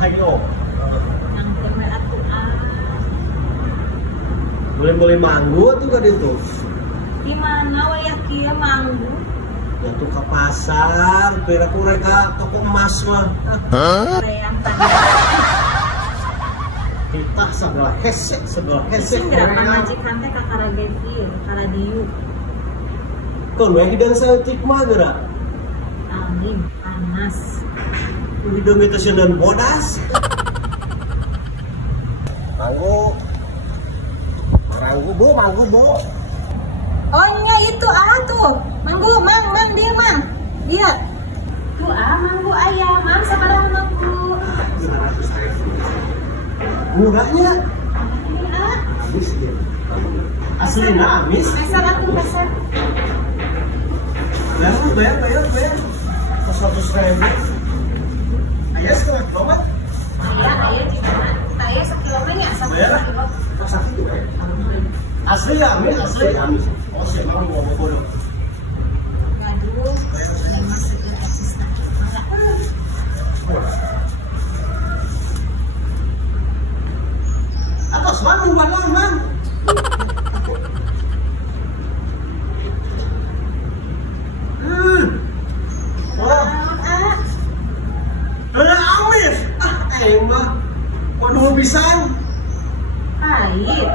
hayo. Yang kamera tuh Boleh manggu tuh kan itu. di mana wayah kieu manggu? Ya tuh ke pasar, beda kureka toko emas mah. Yang tadi Kita sebelah hesek. berapa majikan teh ka Karagen ieu, Karadiu. Kon we hidang saeutik mah geura. Angin panas. Hidung itu seuneun bodas. Manggu bu. Oh iya itu tuh. Manggu, mang dia mang. Dia. Tuh manggu ayam, mang sabarang manggu. Murahnya. Iya. Habis dia. Aslinya habis. Peser atuh peser. Bayar. Pas 100.000. Ayah setengah kilo mah. Ayah di mana? Kita ayah sekilomenya satu kilo. Pas sakit juga ya. Asli amis. Oh sih, memang mau bodoh. Waduh, yang masuk ke eksisten. Atas man. Wah, ada amis. Emang, waduh pisang. Pahit.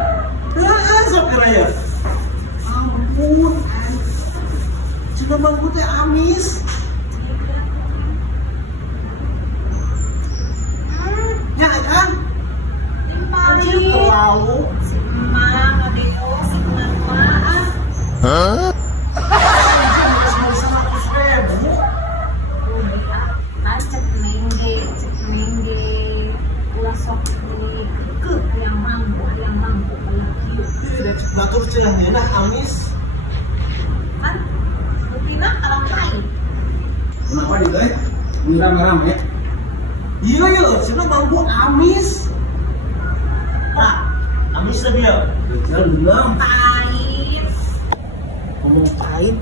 Sok kira ya. Ampun. Cina manggu teh amis. Ya kan? Pahit. Terlalu. Si emang, adikku, si emak. Hah? Cek mengge, ulah sok ke yang manggu Batur cenah enak amis. kan rutina kalau lain Kenapa nih guys? Ngeram ya? Iya, cina manggu amis. Pak, amis tadi ya? Jangan pahit ngomong pahit.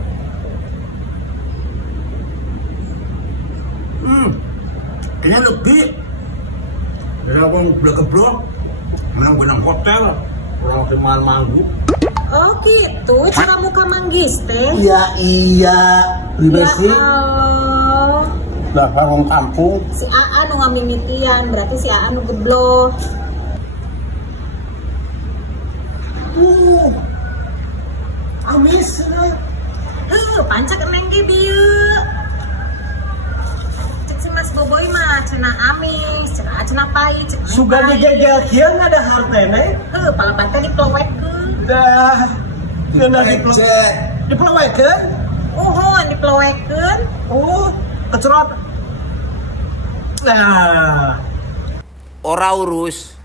Kayaknya lebih. Jadi aku blok-blok. Memang benang hotel. Orang terima manggu. oh gitu cara muka manggis teh Iya. ya Allah Lah orang kampung. si AA nu ngamimitian berarti si AA nu gebloh Amis. pancak eneng ge bieu cek si Mas Boboy mah cenah amis cenah pahit Suga digegel kieu ngada hartena. palapan teh diplowekeun Dah. Kena diplowekeun. diplowekeun Kecerot. Nah. Ora urus.